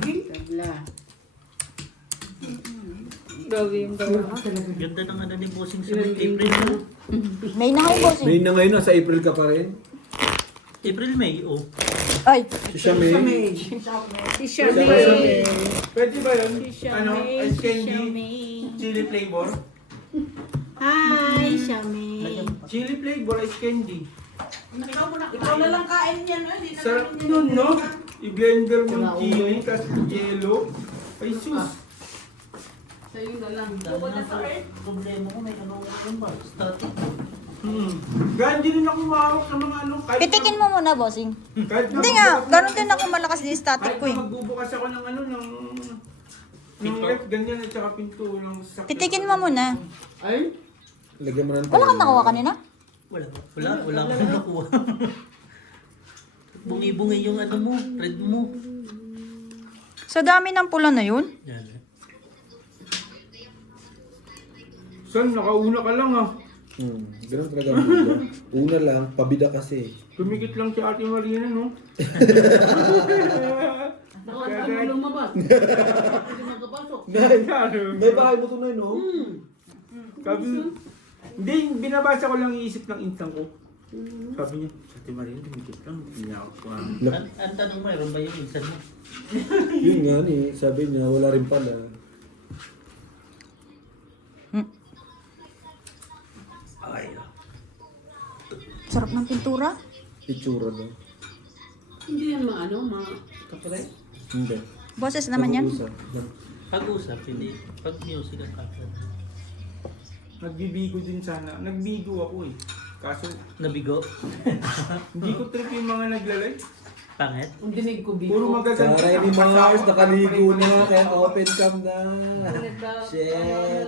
Grabe yung gawa. Ganda ng ano ni Bossing sa April. No? May na ako, boss. May na ngayon, nasa April ka pa rin. April, May, oh. Ay, Si siya May. Si Shami. Pwede ba yun? Ano, ice candy, chili flavor? Hi, Shami. Chili flavor, ice candy. Ikaw na lang kain yan, hindi na Sarap namin nun, no? I-blender mo yung kiwi, tapos yelo. Ay, sus. Sa'yo na lang. Problema ko, may ano ko ba? Static. Ganyan din ako mahawak sa mga ano. Kahit Pitikin mo muna, bossing. Kahit na Hindi nga, magbubukas- ganun din ako malakas din static Kahit ko eh. na magbubukas ako ng ano, ng Pinto? ref, ganyan at saka pinto ng sakit. Pitikin mo muna. Ay, Lagyan mo ng Wala kang nakuha kanina? Wala akong nakuha. Bungi-bungi yung ano mo, red mo. Sa dami ng pula na yun? Yan. Son, nakauna ka lang ah. Ganun talaga ang bida. Una lang, pabida kasi. Tumikit lang si Ate Marina, no? nakakasal mo lumabas. Hindi magkapasok. May bahay mo tunay, no? Sabi, hindi, binabasa ko lang iisip ng insang ko. Sabi niya, si Ate Marina, tumikit lang. Hindi niya ako. Ang tanong mo, meron ba yung insan mo? Yun nga ni, sabi niya, wala rin pala. Ay, Sarap ng pintura. Itsura daw. Hindi yan mga kapre. Hindi. Boses naman yan. Nag-uusap. pag-usap, hindi. Pag music ang kakad. Nagbibigo din sana. Nagbigo ako eh. Kaso, Nabigo? hindi ko trip yung mga naglalay. Pangit? Ang dinig ko, Biko. Puro magaganda. Saray ni Mars, nakaligo na, kaya open cam na. Shit.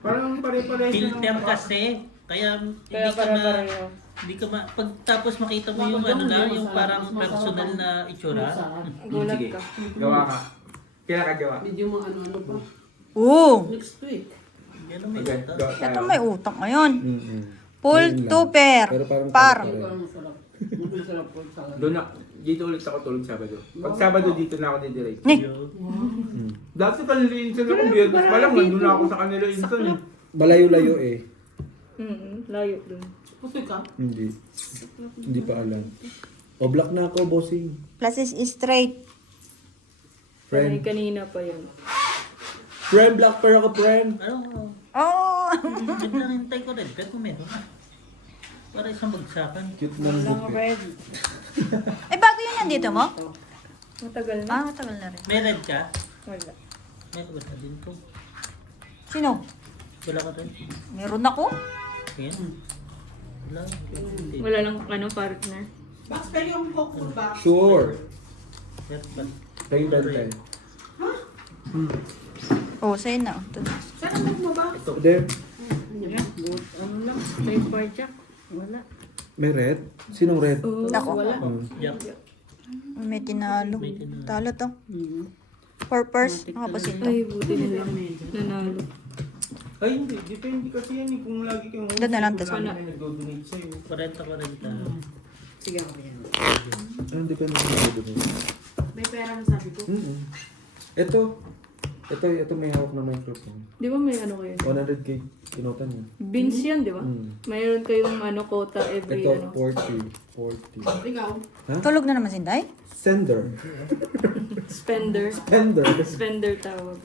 Parang pare-pareho Filter kasi. Kaya hindi ka ma... Hindi ka ma... Pag tapos makita mo yung ano na, yung parang personal na itsura. Gulat Sige, ka. gawa ka. Kailan ka gawa? Medyo mga ano pa. Oo. Next week. Yan ang may Okay, ganda. gawa Ito tayo. may utak ngayon. Mm-mm. Full Yun lang. to pair. Pero parang Par. pare-pareho. Ang masarap. Ang masarap po sa Doon na, dito ulit ako tulog Sabado. Pag Sabado dito na ako didirect. Yun. Dati kanila insan ako, biyernes pa lang, nandun na ako sa kanila insan eh. Malayo-layo eh. Layo dun. Pusoy ka? Hindi. Hindi pa alam. O black na ako, bossing. Plus is straight. Friend. Ay, kanina pa yun. Friend, black pair ako, friend. Ano? Oh! Biglang hintay ko rin. Pero kung meron na. Para isang bagsakan. Cute ng buke. Red. Eh, bago yun nandito mo? Matagal na. Ah, matagal na rin. May red ka? Wala. May wala din to. Sino? Wala ka rin? Meron ako? Ayan. Wala. Hindi. Wala lang ano, partner. Box, pero yung hopeful box. Sure. Meron. Tayo bantay. Oh, sa'yo na. Ito. Saan ang mo ba? There. Ano lang, side bar jack. Wala. May red? Sinong red? Ako. Wala. Yup. May tinalo. May tinalo. Talo to. Purpose. Nakabasin to. Ay, buti na lang. Nanalo. Ay hindi, depende kasi yan eh, kung lagi kayong Doon na lang, tas kung wala. may nagdo-donate sa'yo. 40. Sige ako yan. Ah, depende sa mga doon. May pera na sabi ko. Ito may hawak na microphone. Di ba may ano kayo? 100k, kinutan niya. Beans yan, di ba? Mayroon kayong ano, quota every Ito, ano. 40. Ikaw? Tulog na naman si Day? Sender. Spender. Spender. Spender tawag.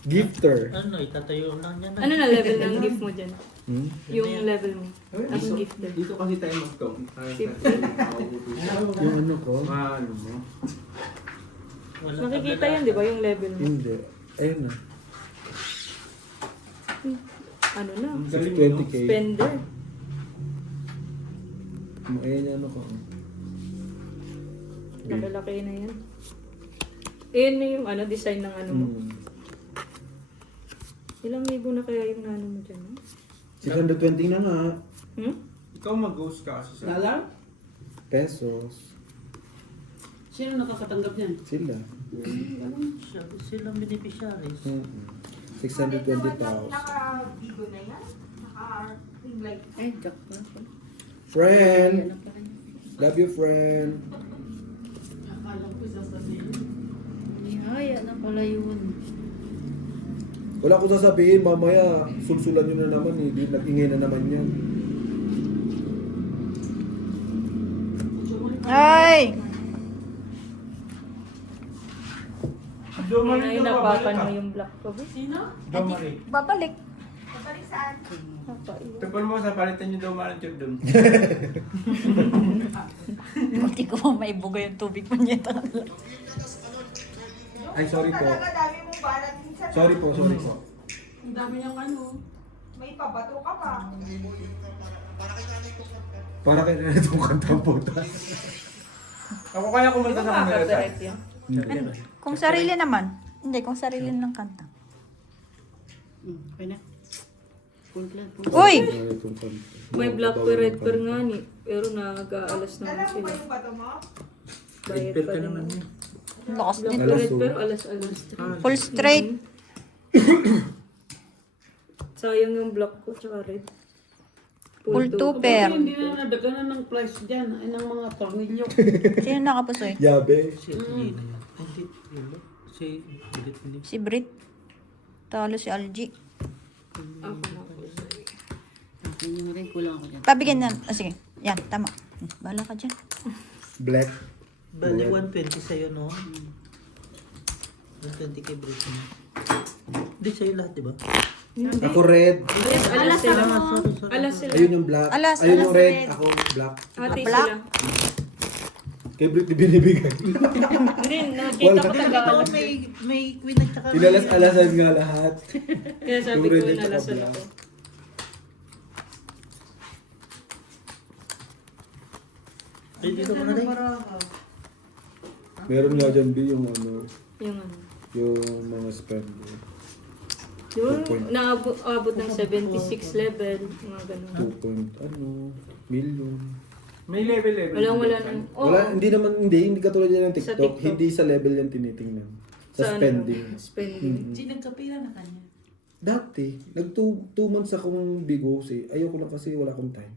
Gifter. Ano, itatayo lang yan. Ano na level ng gift mo dyan? Hmm? Yung level mo. Ang gifted. Dito kasi tayo mag-talk. Yung ano ko? Ano mo? Wala Makikita yan, di ba? Yung level mo. Hindi. Ayun na. Ano na? 620k. Spender. Ayun yung ano ko. Nakalaki na yan. Ayan na yung ano, design ng ano mo. Ilang libo na kaya yung ano mo dyan? 620 na nga. Ikaw mag-ghost ka kasi sa... Lala? Pesos. Sino nakakatanggap niyan? Sila. Silang beneficiaries. 620,000. Naka-bigo na yan? Naka-ring light. Ay, jack na. Friend! Love you, friend. Akala ko sasabihin. Nihaya na pala yun. Wala ko sasabihin, mamaya sulsulan nyo na naman eh. Di nag-ingay na naman yan. Ay! Domari Ay, napakan mo yung black ko. Sino? Domari. Babalik. Pabalik saan? Tapos mo sa palitan nyo daw malang tube doon. Buti ko pa maibuga yung tubig mo niya. Ay, sorry po. Talaga dami mong balat. Minsan Sorry po. Ang dami niyang ano. may pabato ka pa. Para kayo na itong kantang puta. Ako kaya kumanta sa camera sa. Direct yan. Kung sarili naman. Hindi, kung sarili ng kanta. Okay na. Uy! May black per red per nga ni. Pero nag-aalas naman Alam mo sila. ba yung bato mo? Bayad Repair pa ka rin. naman eh. Lakas Black nito. per red pero alas-alas. Full straight. Sayang yung black ko tsaka red. Full two. two pair. Hindi na nadaganan ng price dyan. Ay, ng mga tornilyo. Sino nakapusoy? Yabe. Si Gina yan. Hindi, yun ba? Si Bilit hindi. Si Brit. Talo si Algie. Ako na. Yung rin, kulang ako dyan. Pabigyan na. Sige. Yan, tama. Bahala ka dyan. Black. Bali, 120 sa'yo, no? 120 kay Brit mo. Hindi sa'yo lahat, di ba? Ako red. Alas sila. Sorry. Alas sila. Ayun yung black. Alas, Ayun alas yung red. red. Ako black. Hati Black? sila. Kay Britney binibigay. Hindi, nakita ko Hindi, taga-alas. may queen at saka Inalas-alasan nga lahat. Kaya sabi Yung ko red at saka inalasan black. ako. Ay, dito ka na rin. Meron nga dyan B yung ano, Yung ano. yung mga spend. Yung 2 naabot ng 76 level. Mga ganun. million. May level. Wala nang. Oo. Wala, hindi katulad yan ng Sa TikTok. TikTok. Hindi sa level yan tinitingnan. Sa ano, spending. Spending. Nagkapila na kanya. Dati, nag 2 months akong bigo kasi ayoko lang kasi wala akong time.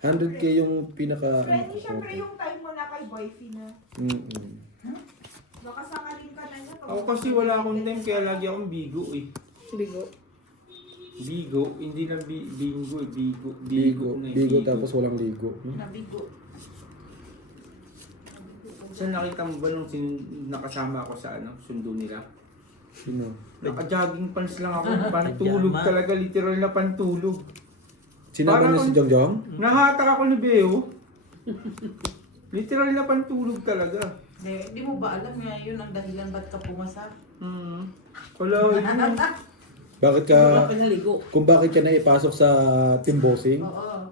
100k yung pinaka Friendly, syempre yung time mo na kay boyfriend na. Baka sakalin ka na niya. Ako kasi wala akong time kaya lagi akong bigo eh. Bigo. Bigo, hindi na bingo eh. Bigo. Bigo tapos walang ligo. Nabigo. Saan nakita mo ba nung nakasama ako sa sundo nila? Sino? Naka-jogging pants lang ako. Pantulog talaga. Literal na pantulog. Sinama niya si Jongjong? Nahatak ako ni Beo. Literal na pantulog talaga. Di mo ba alam nga yun ang dahilan ba't ka pumasa? Wala. Bakit ka, Pinaligo. kung bakit ka naipasok sa team bossing? Oo.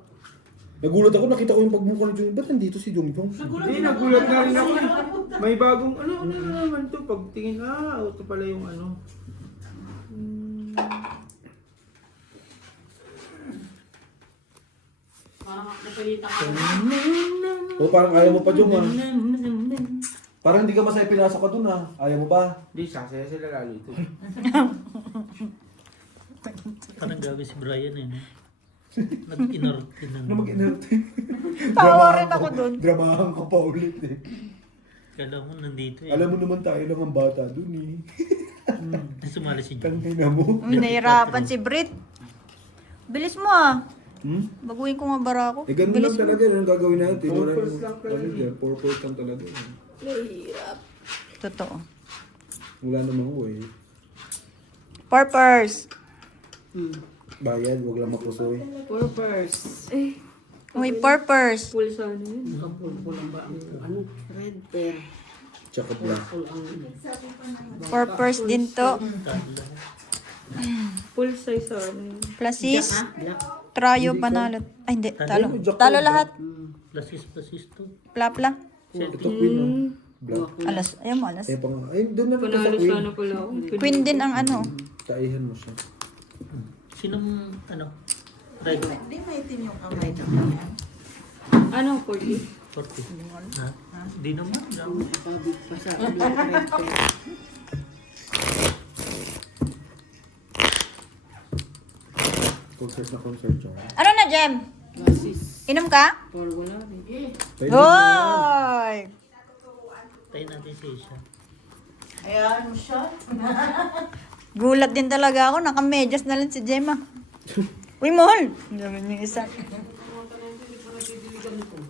Nagulat ako, nakita ko yung pagmukha ng Jongjong. Ba't nandito si Jongjong? Hindi, nagulat na rin ako. May bagong ano naman to. Pagtingin, ito pala yung ano. Parang napilitan ka. O parang ayaw mo pa Jong ah. Parang hindi ka masaya pinasok ka dun ah. Ayaw mo ba? Hindi, sasaya sila lalo ito. Parang gabi si Brian eh. No? Nag-inorte na. Ano mag-inerte? Tawa rin ako dun. Dramahan ka pa ulit eh. Kala mo nandito eh. Alam mo naman tayo lang ang bata dun eh. Sumali si John. Tangina mo. Uy, nahirapan si Brit. Bilis mo ah. Baguhin ko nga bara ako. Eh ganun lang talaga yung gagawin natin. Wala Purpose namang- lang talaga. ano yan, purpose lang talaga. Totoo. Wala namang way. Purpose. Bayad, wag lang mapusoy. Purpose. Eh, May purpose. full sana yun. Kulang ba ang ano? Red pair. Tsaka black. Kulang. Purpose din to. Full size sana yun. Plasis. Black. Trayo, panalo. Ay, hindi. Talo. Jack Talo ko, lahat. Plasis to. Plapla. Ito queen ah. Black. Alas. Ayaw mo, alas. Eh pang, ay doon na kita sa Panalo queen. sana pala ako. Queen din ang ano. Taihan mo siya. Sinong ano? Rider? Di may itim yung kamay na yan. Ano, 40? 40. Ha? Di naman. Pabig pa sa black red pair. Concert na concert siya. Ano na, Jem? Glasses. Inom ka? For wala rin. Hoy! Tayo natin si Isha. Ayan mo siya. Gulat din talaga ako. Nakamedyas na lang si Gemma. Uy, mahal! Sabi niya isa.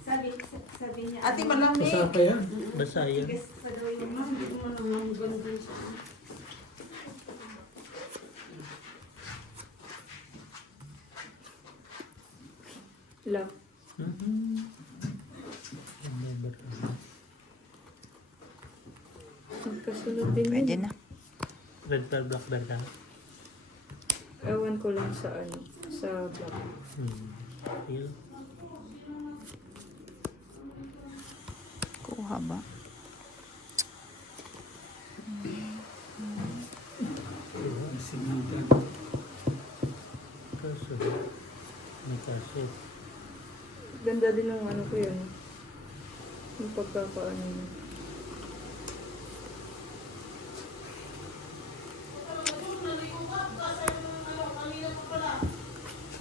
Sabi niya, Ate malamig. Masarap pa yan. Basa yan. Lock. Magkasunod din Pwede yun. na. Red pearl, black pearl lang. Ewan ko lang sa ano, sa black. Yun. Kuha ba? Kaso. May kaso. Ganda din ng ano ko yun. Yung pagkakaano yun.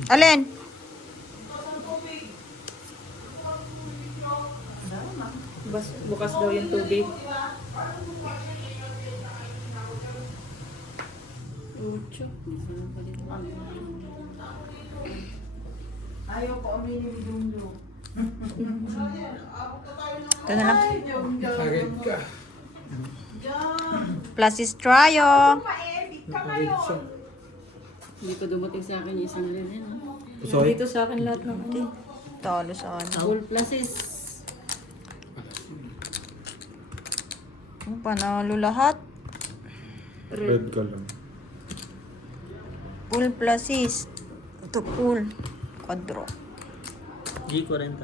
Alin? Bukas daw yung tubig. Ucho. Ayaw ko aminin ni Dumdum. Ito na lang. Agad ka. Plus is tryo. Hindi pa dumating sa akin yung isang rin. Sorry. Dito sa akin lahat ng ano. Talo sa ano. Full pluses. Panalo lahat. Red ka lang. Full plus is. Ito full. Quadro. G40.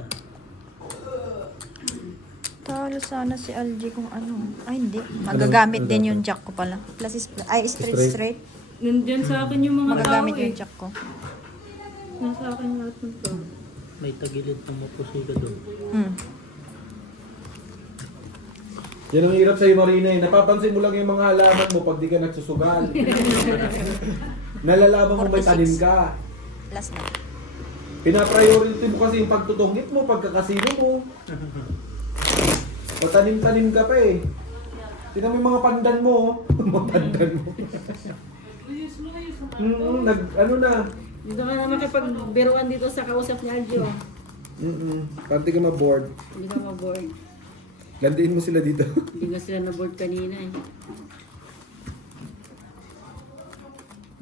Talo sana si LG kung ano. Ay, hindi. Magagamit din yung jack ko pala. Plus is, ay, straight. Nandyan sa akin yung mga tao Magagamit eh. yung jack ko. Nasa akin lahat ng tao. May tagilid ng motorsiklo doon. Yan ang hirap sa'yo, Marina. Eh. Napapansin mo lang yung mga halaman mo pag di ka nagsusugal. Nalalaman mo may tanim ka. Plus na. Pinapriority mo kasi yung pagtutungit mo, pagkakasino mo. Patanim-tanim ka pa eh. Tingnan mo yung mga pandan mo. Oh. Mga pandan mo. Ano na. Dito ka na makipagbiruan dito sa kausap ni Aljo. Parang di ka ma-board. Hindi ka ma-board. Landiin mo sila dito. Hindi nga sila na-board kanina eh.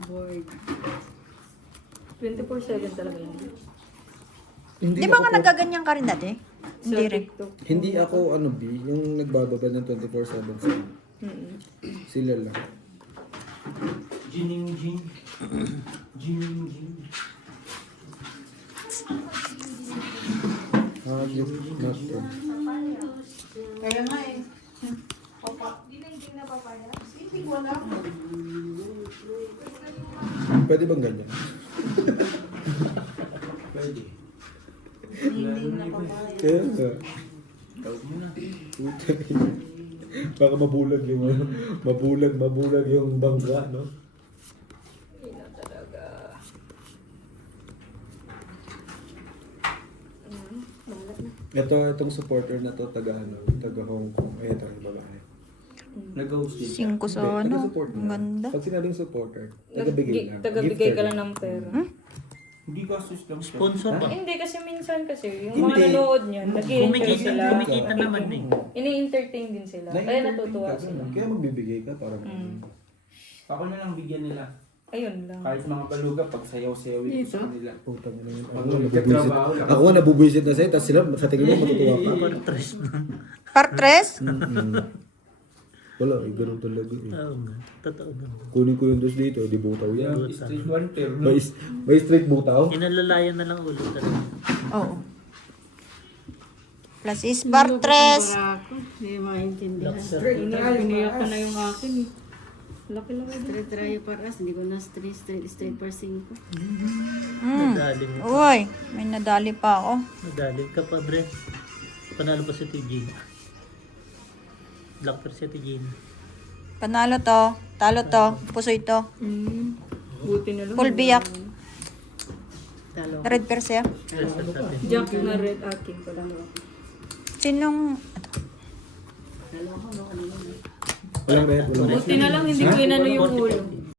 Board. 24/7 talaga yun. Di ba nga nagaganyan ka rin dati? Hindi rin. Hindi ako ano B, yung nagbababa ng 24/7 sila. Sila lang. Jining jing. Jining jing. Yung not good. Kaya nga eh. Dinengdeng na papaya. Hindi ko alam. Pwede bang ganyan? Pwede. Kaya nga. Baka mabulag yung mabulag yung bangga, no? Itong supporter na to, taga Hong Kong. Ay, ito yung babae. Nag-host din. 5 sa ano. Taga-support Ang na. ganda. Pag sinabing supporter, tagabigay lang. Tagabigay ka Gifter lang ng pera. Hindi gastos lang. Sponsor ba? Hindi kasi minsan kasi yung Hindi. mga nanonood niyan, nag-i-enjoy sila. Kumikita naman eh. Ini-entertain din sila. Kaya natutuwa sila. Kaya magbibigay ka para Ako na lang bigyan nila. Ayun lang. Kahit mga baluga, pag sayaw-sayawin ko sa kanila. putang ina yun. Pag nagkatrabaho lang. Ako nga nabubuisit na sa'yo, tapos sila sa tingin mo matutuwa ka. Partres na. Partres? Wala, eh, ganun talaga eh. Oo nga. Totoo na. Kunin ko yung dos dito, di butaw yan. Street wanter, no? May straight butaw? Inalalayan na lang ulit talaga. Oo. Plus is partres. Ako, hindi maintindihan. Piniyak ko na yung akin eh. Laki-laki din. Straight tayo paras, hindi ko na straight per 5. Nadali mo. Uy, may nadali pa ako. Nadali ka pa, Bre. Panalo pa si Tijin. Black per si Tijin. Panalo to. Talo to. Pusoy to. Buti na lang. Full biyak. Talo. Red persia. Yes, at natin. Jack na red akin pala. Sinong... Talo ako, no? Kanina. Walang red, walang red. Buti na lang hindi ko inano yung ulo.